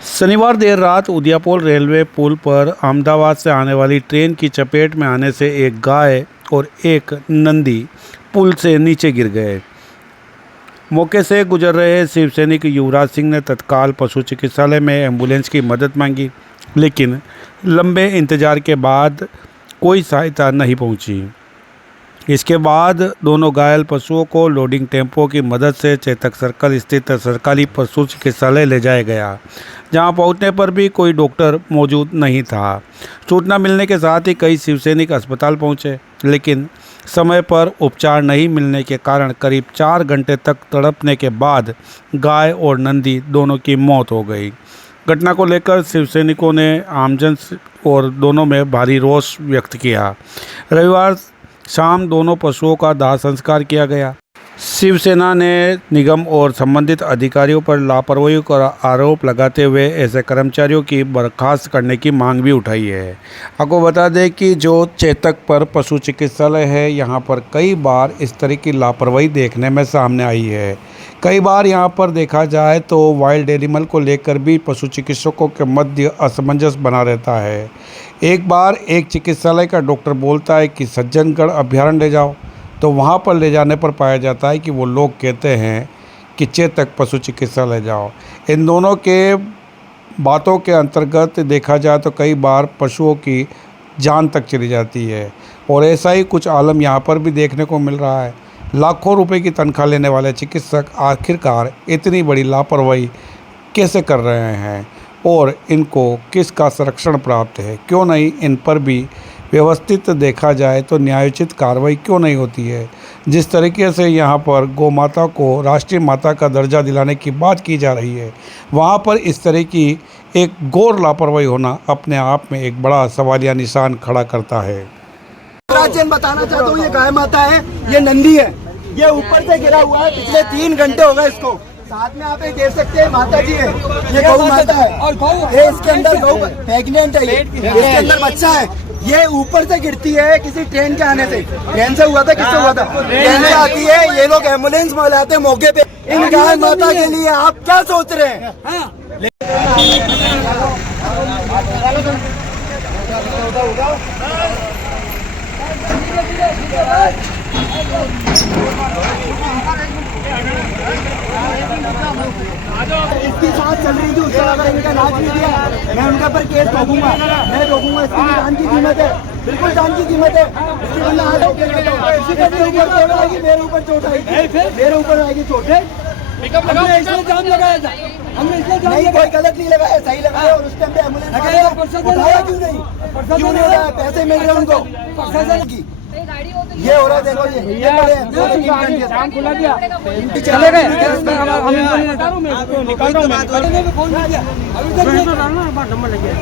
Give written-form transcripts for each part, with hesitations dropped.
शनिवार देर रात उदयपुर रेलवे पुल पर अहमदाबाद से आने वाली ट्रेन की चपेट में आने से एक गाय और एक नंदी पुल से नीचे गिर गए। मौके से गुजर रहे शिव सैनिक युवराज सिंह ने तत्काल पशु चिकित्सालय में एंबुलेंस की मदद मांगी, लेकिन लंबे इंतजार के बाद कोई सहायता नहीं पहुंची। इसके बाद दोनों घायल पशुओं को लोडिंग टेम्पो की मदद से चेतक सर्कल स्थित सरकारी पशु चिकित्सालय ले जाया गया, जहां पहुंचने पर भी कोई डॉक्टर मौजूद नहीं था। सूचना मिलने के साथ ही कई शिवसैनिक अस्पताल पहुंचे, लेकिन समय पर उपचार नहीं मिलने के कारण करीब 4 घंटे तक तड़पने के बाद गाय और नंदी दोनों की मौत हो गई। घटना को लेकर शिवसैनिकों ने आमजन और दोनों में भारी रोष व्यक्त किया। रविवार शाम दोनों पशुओं का दाह संस्कार किया गया। शिवसेना ने निगम और संबंधित अधिकारियों पर लापरवाही का आरोप लगाते हुए ऐसे कर्मचारियों की बर्खास्त करने की मांग भी उठाई है। आपको बता दें कि जो चेतक पर पशु चिकित्सालय है, यहाँ पर कई बार इस तरह की लापरवाही देखने में सामने आई है। कई बार यहाँ पर देखा जाए तो वाइल्ड एनिमल को लेकर भी पशु चिकित्सकों के मध्य असमंजस बना रहता है। एक बार एक चिकित्सालय का डॉक्टर बोलता है कि सज्जनगढ़ अभ्यारण्य ले जाओ, तो वहाँ पर ले जाने पर पाया जाता है कि वो लोग कहते हैं कि चेतक पशु चिकित्सालय जाओ। इन दोनों के बातों के अंतर्गत देखा जाए तो कई बार पशुओं की जान तक चली जाती है, और ऐसा ही कुछ आलम यहाँ पर भी देखने को मिल रहा है। लाखों रुपए की तनख्वाह लेने वाले चिकित्सक आखिरकार इतनी बड़ी लापरवाही कैसे कर रहे हैं, और इनको किसका संरक्षण प्राप्त है? क्यों नहीं इन पर भी व्यवस्थित देखा जाए तो न्यायोचित कार्रवाई क्यों नहीं होती है? जिस तरीके से यहाँ पर गौ माता को राष्ट्रीय माता का दर्जा दिलाने की बात की जा रही है, वहाँ पर इस तरह की एक घोर लापरवाही होना अपने आप में एक बड़ा सवालिया निशान खड़ा करता है। राजन बताना चाहता हूँ, ये गाय माता है, ये नंदी है, ये ऊपर से गिरा हुआ है। पिछले 3 घंटे हो गए इसको। साथ में आप देख सकते हैं माता जी है, ये गौ माता है, ये इसके अंदर गौ प्रेग्नेंट है, ये इसके अंदर बच्चा है। ये ऊपर से गिरती है किसी ट्रेन के आने से। ट्रेन से हुआ था, किससे हुआ था? ट्रेन से आती है, ये लोग एम्बुलेंस बुलाते हैं मौके पे। इन गाय माता के लिए आप क्या सोच रहे हैं? इसकी सांस चल रही थी, उससे अगर इनका इलाज नहीं दिया, मैं उनके पर केस ठोकूंगा, मैं ठोकूंगा। इसकी जान की कीमत है, बिल्कुल जान की कीमत है। इसकी बंदा हाथ किसी का भी ऊपर चोट आएगी, मेरे ऊपर चोट आएगी, मेरे ऊपर आएगी चोट। हमने इसलिए जाम लगाया था, हमने इसलिए जाम नहीं, कोई गलत नहीं लगाया, सही लगाया। और उस टाइम पे एम्बुलेंस उठाया क्यों नहीं उठाया? पैसे मिल रहे हैं उनको प्रशासन की। ये हो रहा है, देखो ये बड़े जाम खुला दिया, चले गए।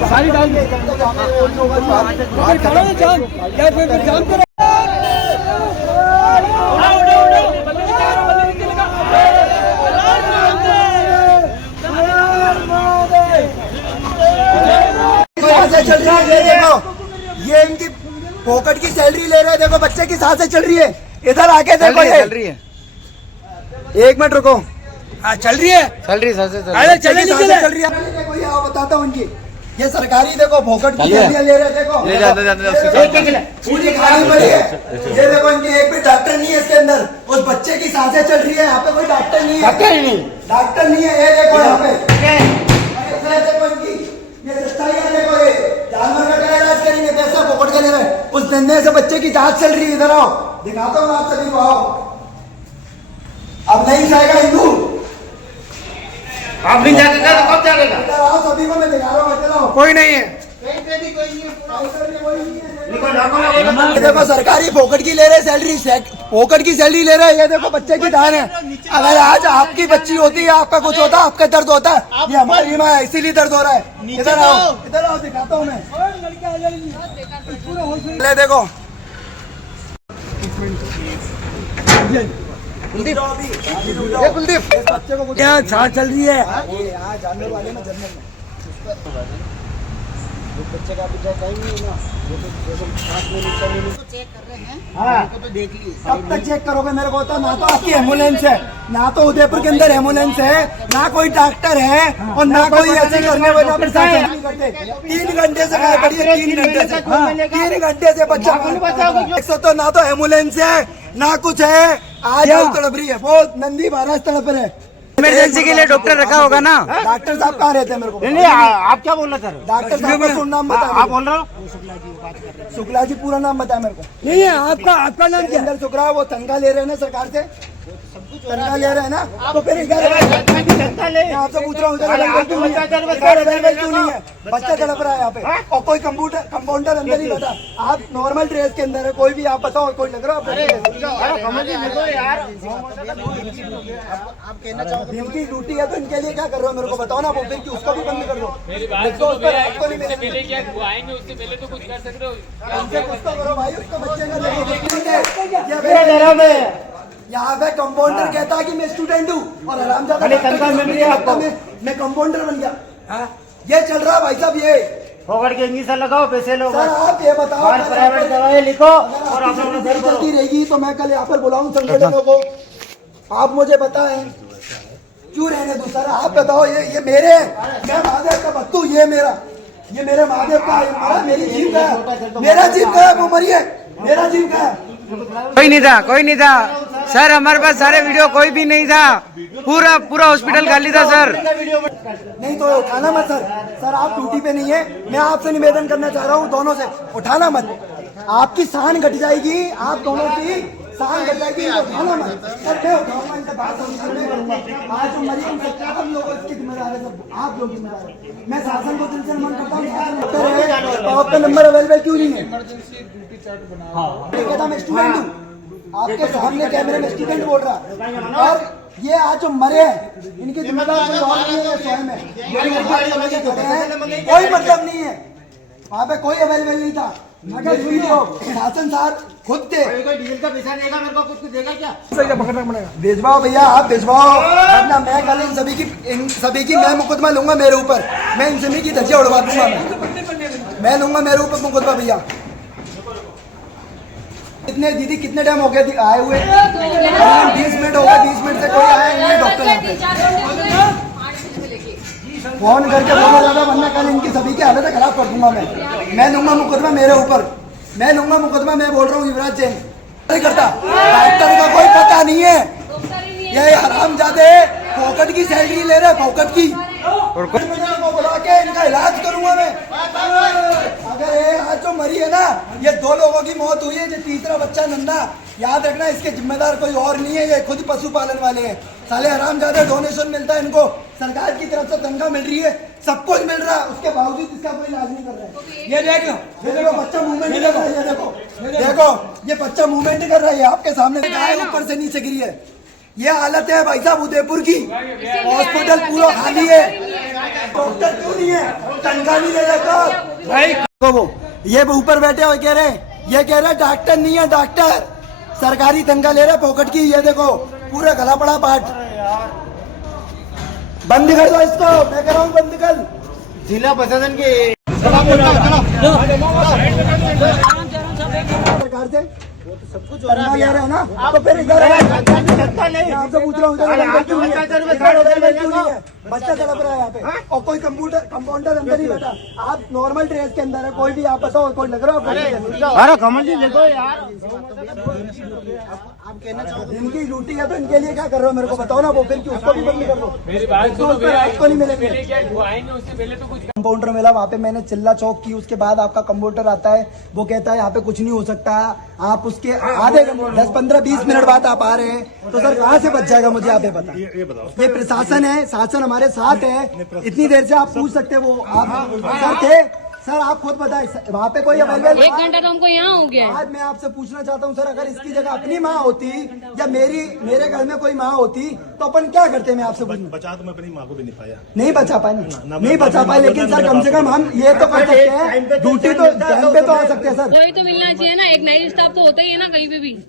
सारी डाल चल रहा है। ये देखो, ये इनकी पॉकेट की सैलरी ले रहे हैं। देखो बच्चे की सांसें चल रही है, इधर आके देखो, ये चल रही है। 1 मिनट रुको, चल रही है, चल रही है, चल रही है। देखो ये आओ बताता हूँ इनकी, ये सरकारी देखो पॉकेट की सैलरी ले रहे हैं। देखो पूरी खाली पड़ी है। ये देखो इनके एक भी डॉक्टर नहीं है इसके अंदर, उस बच्चे की सांसें चल रही है। यहाँ पे कोई डॉक्टर नहीं है, डॉक्टर नहीं है। ये देखो यहाँ पे देखो इनकी ये सच्चाई है। देखो ये जानवर का क्या इलाज करेंगे, पैसा पॉकेट का ले रहे हैं। उस धंधे से बच्चे की जांच चल रही है। इधर आओ, दिखाता हूँ आप सभी को, आओ। अब नहीं जाएगा हिंदू, आप नहीं जाएगा तो कब जाएगा? इधर आओ, सभी को मैं दिखा रहा हूँ। चलो, कोई नहीं है, देखो सरकारी पॉकेट की ले रहे सैलरी, पॉकेट की सैलरी ले रहे हैं। ये देखो बच्चे की दान है। अगर आज आपकी बच्ची होती है, आपका कुछ होता, आपका दर्द होता है। ये हमारी माँ है, इसीलिए दर्द हो रहा है। इधर आओ दिखाता हूँ मैं। ले देखो कुलदीप, बच्चे को क्या सांस चल रही है। जानने वाले में जन्नत में बच्चे का अभी टाइम नहीं है ना, वो तो जैसे 5 मिनट 6 मिनट चेक कर रहे हैं। हाँ। उनको तो देख लिए। कब तक चेक करोगे मेरे को तो? ना तो आपकी एम्बुलेंस है, ना तो उदयपुर के अंदर एम्बुलेंस है, ना कोई डॉक्टर है और ना कोई ऐसे करने वाला प्रशासन नहीं करते। 3 घंटे से काय पड़ी है, 3 घंटे से, 3 घंटे से बच्चा एक सौ तो ना तो एम्बुलेंस है ना कुछ है। आज तड़प रही है बहुत, नंदी महाराज तड़प रहे। इमरजेंसी के लिए डॉक्टर रखा होगा ना? डॉक्टर साहब कहाँ रहते हैं मेरे को? नहीं आप क्या बोल रहे सर? डॉक्टर साहब का शुभ नाम बता। आप बोल रहे हो? शुक्ला जी पूरा नाम बताया मेरे को। नहीं है आपका नाम क्या? शुक्ला। वो तनख्वाह ले रहे हैं ना सरकार से, तनख्वाह ले रहे हैं ना, तो फिर मैं आपसे पूछ रहा हूँ क्यों नहीं है? बच्चा तड़प रहा है यहाँ पे और कोई कंपाउंडर अंदर ही बैठा। आप नॉर्मल ड्रेस के अंदर है, कोई भी आप बताओ, कोई लग रहा है आप कहना चाहोगे इनकी ड्यूटी है तो इनके लिए क्या कर रहे हो मेरे को बताओ ना। वो फिर उसको भी बंद कर दो। आएंगे उससे पहले तो कुछ कर सकते हो। उनसे कुछ तो करो भाई, उसको बच्चे का यहाँ पे कंपाउंडर कहता है कि मैं स्टूडेंट हूँ और हरामजादा मैं कंपाउंडर बन गया। ये चल रहा है भाई साहब। ये पकड़ के इंजेक्शन लगाओ, पैसे लो। सर आप ये बताओ, और प्राइवेट दवाई लिखो और अपना घर करो। चलती रहेगी तो मैं कल यहाँ पर बुलाऊं संगठनों को। आप मुझे बताएं क्यों रहने दो सर? आप बताओ। ये मेरे हैं, मैं महादेव का भक्त हूँ। ये मेरे महादेव का है, मेरी जीव का है, मेरा जीव का है, वो मरिए, मेरा जीव का है। कोई नहीं था सर, हमारे पास सारे वीडियो कोई भी नहीं था, पूरा हॉस्पिटल खाली था सर। नहीं तो उठाना मत सर आप ड्यूटी पे नहीं है। मैं आपसे निवेदन करना चाह रहा हूँ दोनों से, उठाना मत। आपकी शान घट जाएगी, आप दोनों की शान घट जाएगी, उठाना मत सर। मैं उठाऊंगा, इनसे बात करूंगा। आज जो मरीज सब लोग इसकी जिम्मेदार है, सब आप लोग जिम्मेदार है। मैं शासन को दिल से नमन करता हूँ। तो आपका नंबर अवेलेबल क्यों नहीं है? मैं स्टूडेंट हूँ, आपके सामने कैमरे में स्टूडेंट बोल रहा। और ये आज जो मरे हैं इनकी जिम्मेदार कोई और नहीं है, स्वयं है। कोई मतलब नहीं है, वहाँ पे कोई अवेलेबल नहीं था। मगर वीडियो शासन सार खुद थे। डीजल का पैसा देगा मेरे को, कुछ देगा क्या? भिजवाओ भैया, आप भिजवाओ, वरना मैं कल इन सभी की मैं मुकदमा लूंगा मेरे ऊपर। मैं इन सभी की धज्जियां उड़वा दूंगा। मैं लूंगा मेरे ऊपर मुकदमा भैया। कितने दीदी कितने टाइम हो गया आए हुए? 20 मिनट हो गए, 20 मिनट से कोई आया नहीं है डॉक्टर यहाँ पे। फोन करके बोला जाता, वरना कल इनकी सभी की हालत खराब कर दूंगा। मैं लूंगा मुकदमा मेरे ऊपर, मैं लूंगा मुकदमा। मैं बोल रहा हूँ युवराज जैन नहीं करता, डॉक्टर का कोई पता नहीं है। ये हरामजादे फोकट की सैलरी ले रहे, फोकट की। और को बुला के इनका इलाज करूंगा मैं। अगर ये आज जो मरी है ना, ये 2 लोगों की मौत हुई है, जो तीसरा बच्चा नंदा, याद रखना इसके जिम्मेदार कोई और नहीं है, ये खुद पशुपालन वाले हैं। साले हरामजादे, डोनेशन मिलता है इनको, सरकार की तरफ से तनख्वाह मिल रही है, सब कुछ मिल रहा है, उसके बावजूद इसका कोई इलाज नहीं कर रहा है। ये देखो बच्चा मूवमेंट नहीं कर रहा है। ये देखो ये बच्चा मूवमेंट नहीं कर रहा है। आपके सामने ऊपर से नीचे गिरी है। ये हालत है भाई साहब उदयपुर की। हॉस्पिटल पूरा खाली है, डॉक्टर क्यों नहीं है? तनख्वाह नहीं ले रहा भाई। वो ये ऊपर बैठे हुए कह रहे हैं, ये कह रहे डॉक्टर नहीं है, डॉक्टर सरकारी तनख्वाह ले रहे पॉकेट की। ये देखो पूरा गला पड़ा पाठ। बंद कर दो इसको, मैं कह रहा हूँ बंद कर। जिला प्रशासन के सरकार से सब कुछ तनख्वाह ले रहे हैं ना, तो फिर इधर आपसे पूछ रहा हूँ बच्चा तड़प रहा है यहाँ पे और कोई कंपाउंडर अंदर ही बैठा। आप नॉर्मल ड्रेस के अंदर है, कोई भी आप बताओ, कोई लग रहा है। अरे कमल जी देखो यार, आप कहना चाहोगे इनकी ड्यूटी है तो इनके लिए क्या कर रहे हो मेरे को बताओ ना। वो फिर क्यों उसको भी बंद कर दो। मेरी बात सुनो, आपको नहीं मिलेंगे। वो आएंगे उससे पहले तो कुछ कंपाउंडर मिला, वहाँ पे मैंने चिल्ला चौक की। उसके बाद आपका कंपाउंडर आता है, वो कहता है यहाँ पे कुछ नहीं हो सकता। आप उसके आधे 10, 15, 20 मिनट बाद आप आ रहे हैं, तो सर कहाँ से बच जाएगा मुझे आप ये बताओ। ये प्रशासन है, शासन हमारे साथ है। इतनी देर से आप पूछ सकते हो, वो आप सर थे। सर आप खुद बताएं, वहाँ पे कोई अवेलेबल? 1 घंटा तो हमको यहाँ हो गया। आज मैं आपसे पूछना चाहता हूँ सर, अगर इसकी जगह अपनी माँ होती या मेरे घर में कोई माँ होती तो अपन क्या करते? मैं आपसे पूछूं। बचा तो मैं अपनी माँ को भी नहीं पाया, नहीं बचा पाए, नहीं बचा पाए, लेकिन सर कम से कम हम ये तो कर सकते हैं, ड्यूटी तो टाइम पे तो आ सकते हैं सर। कोई तो मिलना चाहिए ना, एक नई स्टाफ तो होता ही है ना कहीं पे भी। एक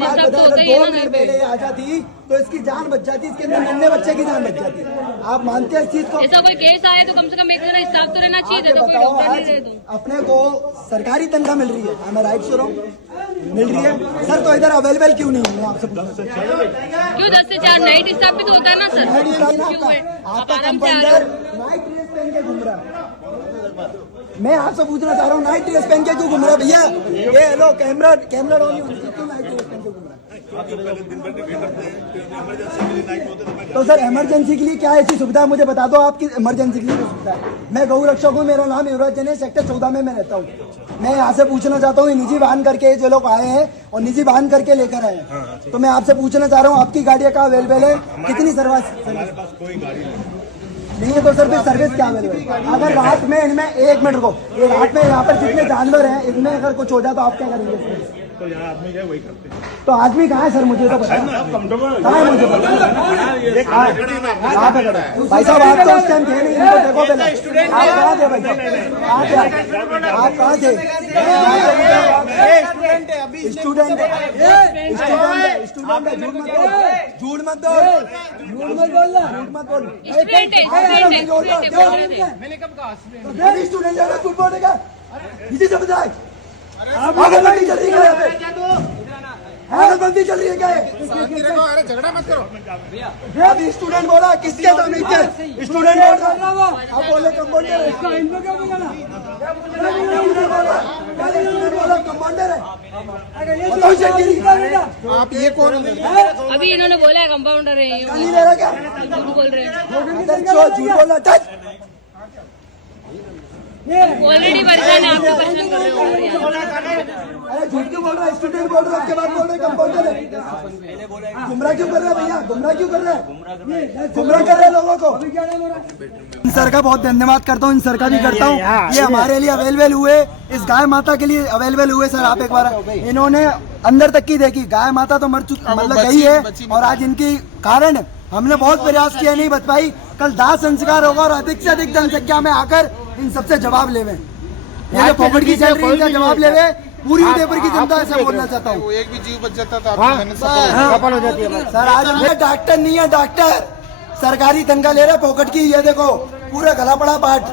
बात बता, अगर 2 मिनट पहले आ जाती तो इसकी जान बच जाती, इसके अंदर नन्हे बच्चे की जान बच जाती। आप मानते हैं इस चीज को? ऐसा कोई केस आए तो कम से कम एक तरह हिसाब तो रहना चाहिए, आप ये तो कोई बताओ, डॉक्टर नहीं आज रहे तो। अपने को सरकारी तनख्वाह मिल रही है, मैं राइट से रहा हूँ, मिल रही है सर, तो इधर अवेलेबल क्यों नहीं है? मैं आपसे पूछना चाहता हूं। क्यों 10 से 4 नाइट स्टाफ भी तो होता है ना सर? क्यों है? आप आपका आराम से आ रहे कंपाउंडर नाइट ड्रेस पहन के घूम रहा है। मैं आपसे पूछना चाह रहा हूँ, नाइट ड्रेस पहन के क्यों घूम रहा है भैया? ये हेलो, कैमरा ऑन नहीं होनी, क्यों नाइट ड्रेस पहन के घूम रहा है? तो सर इमरजेंसी के लिए क्या ऐसी सुविधा है? मुझे बता दो, आपकी इमरजेंसी के लिए क्या सुविधा है? मैं गौ रक्षक हूँ, मेरा नाम युवराज जैन है, सेक्टर 14 में मैं रहता हूँ। मैं यहाँ से पूछना चाहता हूँ, निजी वाहन करके जो लोग आए हैं और निजी वाहन करके लेकर आए हैं, तो मैं आपसे पूछना चाह रहा हूँ, आपकी गाड़ियाँ कहाँ अवेलेबल है? कितनी सर्विस नहीं है? तो सर फिर सर्विस क्या अवेलेबल है? अगर रात में इनमें, एक मिनट रुको, ये रात में यहाँ पर जितने जानवर हैं इनमें अगर कुछ हो जाए तो आप क्या करेंगे? तो यहाँ आदमी है वही करते हैं। तो आदमी कहाँ है सर? मुझे तो बताओ कहाँ है, मुझे बताओ। कहाँ पे खड़े हैं? भाई साहब आप तो उस टाइम थे नहीं, इनको देखो पहले। आप कहाँ थे भाई साहब? आप कहाँ थे? स्टूडेंट है, झूठ मत बोल, झूठ मत बोल। मैंने कब कहा? स्टूडेंट है, झूठ बोलेगा? इसी से बताए पागलबंदी चल रही है यहाँ पे, पागलबंदी चल रही है क्या? अरे झगड़ा मत करो। अभी स्टूडेंट बोला, किसके सामने स्टूडेंट बोल रहा? आप बोले कंपाउंडर है, कंपाउंडर है, बताओ शेखगिरी। आप ये कौन? अभी इन्होंने बोला है कंपाउंडर है, गाली ले रहा क्या? झूठ बोल रहे हैं। झूठ बोल रहा है। ऑलरेडी परेशान है, आपको परेशान कर रहे हो यार। अरे झूठ क्यों बोल रहा है? स्टूडेंट बोल रहा है, उसके बाद बोल रहे कंपाउंडर है। गुमराह क्यों कर रहा है भैया? गुमराह क्यों कर रहा है? गुमराह कर रहे हैं लोगों को। इन सर का बहुत धन्यवाद करता हूँ, इन सर का भी करता हूँ, ये हमारे लिए अवेलेबल हुए, इस गाय माता के लिए अवेलेबल हुए। सर आप एक बार, इन्होंने अंदर तक की देखी, गाय माता तो मर चुकी, मतलब गई है, और आज इनकी कारण हमने बहुत प्रयास किया, नहीं बच पाई। कल दाह संस्कार होगा और अधिक से अधिक जनसंख्या में आकर इन सबसे जवाब लेवे, ये जो पॉकेट की सैलरी इनका जवाब लेवे। पूरी उदयपुर की जनता से बोलना चाहता हूँ, एक भी जीव बच जाता तो आपकी मेहनत सफल हो जाती है। सर आज हम डॉक्टर नहीं है, डॉक्टर सरकारी तनख्वाह ले रहे, पॉकेट की, ये देखो पूरा गला पड़ा पार्ट।